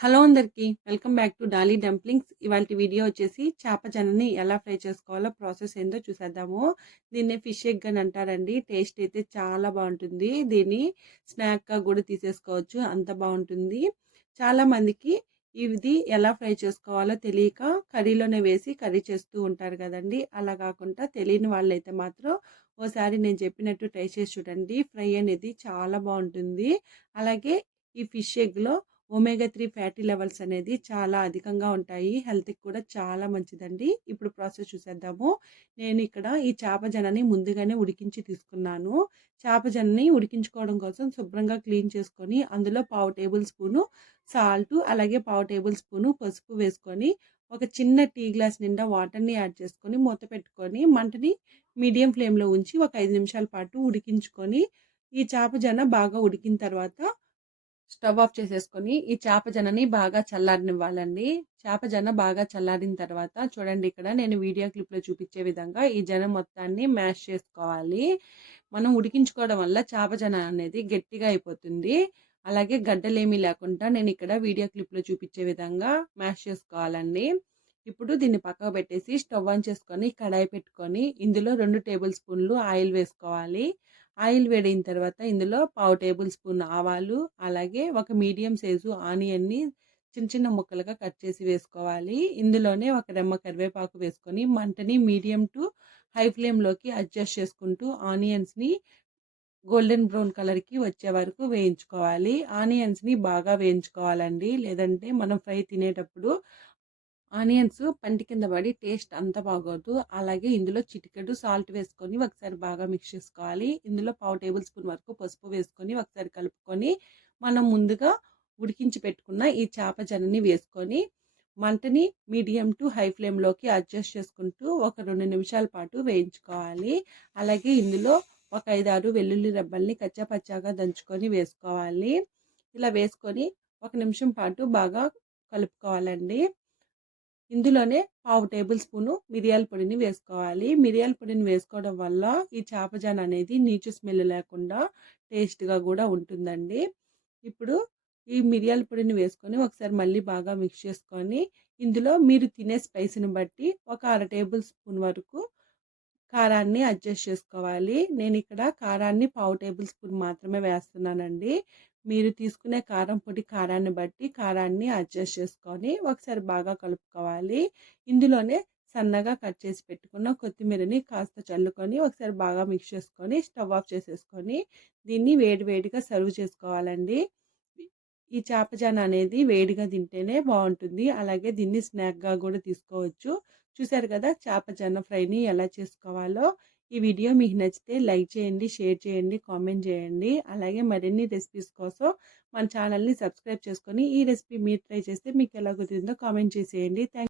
Hello అందరికీ welcome back to Dolly dumplings. ఇవాళ video వచ్చేసి చేప జనని ఎలా ఫ్రై చేసుకోవాలో ప్రాసెస్ ఏందో చూసేద్దాము. దీన్ని ఫిష్ ఎగ్ అని అంటారండి. టేస్ట్ అయితే చాలా బాగుంటుంది. దీన్ని స్నాక్గా కూడా తీసేసుకోవచ్చు. అంత బాగుంటుంది. చాలామందికి ఇది ఎలా ఫ్రై చేసుకోవాలో తెలియక కర్రీలోనే వేసి కర్రీ చేస్తూ ఉంటారు కదండి. అలా కాకుండా తెలియని వాళ్ళైతే మాత్రం ఓసారి నేను చెప్పినట్టు ట్రై చేసి చూడండి. ఫ్రై అనేది చాలా బాగుంటుంది. అలాగే ఈ ఫిష్ ఎగ్లో ఒమేగా త్రీ ఫ్యాటీ లెవెల్స్ అనేది చాలా అధికంగా ఉంటాయి. హెల్త్కి కూడా చాలా మంచిదండి. ఇప్పుడు ప్రాసెస్ చూసేద్దాము. నేను ఇక్కడ ఈ చేప జనని ముందుగానే ఉడికించి తీసుకున్నాను. చేప జనని ఉడికించుకోవడం కోసం శుభ్రంగా క్లీన్ చేసుకొని అందులో పావు టేబుల్ స్పూను సాల్ట్ అలాగే పావు టేబుల్ స్పూను పసుపు వేసుకొని ఒక చిన్న టీ గ్లాస్ నిండా వాటర్ని యాడ్ చేసుకొని మూత పెట్టుకొని మంటని మీడియం ఫ్లేమ్లో ఉంచి ఒక ఐదు నిమిషాల పాటు ఉడికించుకొని ఈ చేప జన బాగా ఉడికిన తర్వాత స్టవ్ ఆఫ్ చేసేసుకొని ఈ చేప జనని బాగా చల్లారనివ్వాలండి. చేప జన బాగా చల్లారిన తర్వాత చూడండి ఇక్కడ నేను వీడియో క్లిప్లో చూపించే విధంగా ఈ జన మొత్తాన్ని మ్యాష్ చేసుకోవాలి. మనం ఉడికించుకోవడం వల్ల చేప జన అనేది గట్టిగా అయిపోతుంది. అలాగే గడ్డలేమీ లేకుండా నేను ఇక్కడ వీడియో క్లిప్లో చూపించే విధంగా మ్యాష్ చేసుకోవాలండి. ఇప్పుడు దీన్ని పక్కకు పెట్టేసి స్టవ్ ఆన్ చేసుకొని కడాయి పెట్టుకొని ఇందులో రెండు టేబుల్ స్పూన్లు ఆయిల్ వేసుకోవాలి. ఆయిల్ వేడిన తర్వాత ఇందులో పావు టేబుల్ స్పూన్ ఆవాలు అలాగే ఒక మీడియం సైజు ఆనియన్ని చిన్న చిన్న ముక్కలుగా కట్ చేసి వేసుకోవాలి. ఇందులోనే ఒక రెమ్మ కరివేపాకు వేసుకొని మంటని మీడియం టు హై ఫ్లేమ్లోకి అడ్జస్ట్ చేసుకుంటూ ఆనియన్స్ని గోల్డెన్ బ్రౌన్ కలర్కి వచ్చే వరకు వేయించుకోవాలి. ఆనియన్స్ని బాగా వేయించుకోవాలండి. లేదంటే మనం ఫ్రై తినేటప్పుడు ఆనియన్స్ పంటి కింద పడి టేస్ట్ అంత బాగోదు. అలాగే ఇందులో చిటికెడు సాల్ట్ వేసుకొని ఒకసారి బాగా మిక్స్ చేసుకోవాలి. ఇందులో పావు టేబుల్ స్పూన్ వరకు పసుపు వేసుకొని ఒకసారి కలుపుకొని మనం ముందుగా ఉడికించి పెట్టుకున్న ఈ చేప జనని వేసుకొని మంటని మీడియం టు హై ఫ్లేమ్లోకి అడ్జస్ట్ చేసుకుంటూ ఒక రెండు నిమిషాల పాటు వేయించుకోవాలి. అలాగే ఇందులో ఒక ఐదారు వెల్లుల్లి రెబ్బల్ని కచ్చాపచ్చాగా దంచుకొని వేసుకోవాలి. ఇలా వేసుకొని ఒక నిమిషం పాటు బాగా కలుపుకోవాలండి. ఇందులోనే పావు టేబుల్ స్పూను మిరియాల పొడిని వేసుకోవాలి. మిరియాల పొడిని వేసుకోవడం వల్ల ఈ చేపజాన్ అనేది నీచు స్మెల్ లేకుండా టేస్ట్గా కూడా ఉంటుందండి. ఇప్పుడు ఈ మిరియాల పొడిని వేసుకొని ఒకసారి మళ్ళీ బాగా మిక్స్ చేసుకొని ఇందులో మీరు తినే స్పైస్ని బట్టి ఒక అర టేబుల్ స్పూన్ వరకు కారాన్ని అడ్జస్ట్ చేసుకోవాలి. నేను ఇక్కడ కారాన్ని పావు టేబుల్ స్పూన్ మాత్రమే వేస్తున్నానండి. మీరు తీసుకునే కారం పొడి కారాన్ని బట్టి కారాన్ని అడ్జస్ట్ చేసుకొని ఒకసారి బాగా కలుపుకోవాలి. ఇందులోనే సన్నగా కట్ చేసి పెట్టుకున్న కొత్తిమీరని కాస్త చల్లుకొని ఒకసారి బాగా మిక్స్ చేసుకొని స్టవ్ ఆఫ్ చేసేసుకొని దీన్ని వేడివేడిగా సర్వ్ చేసుకోవాలండి. ఈ చేపజాన అనేది వేడిగా తింటేనే బాగుంటుంది. అలాగే దీన్ని స్నాక్గా కూడా తీసుకోవచ్చు. చూశారు కదా! చేప జొన్న ఫ్రైని ఎలా చేసుకోవాలో ఈ వీడియో మీకు నచ్చితే లైక్ చేయండి షేర్ చేయండి కామెంట్ చేయండి. అలాగే మరిన్ని రెసిపీస్ కోసం మన ఛానల్ని సబ్స్క్రైబ్ చేసుకొని ఈ రెసిపీ మీరు ట్రై చేస్తే మీకు ఎలా కుదిరిందో కామెంట్ చేసేయండి. థ్యాంక్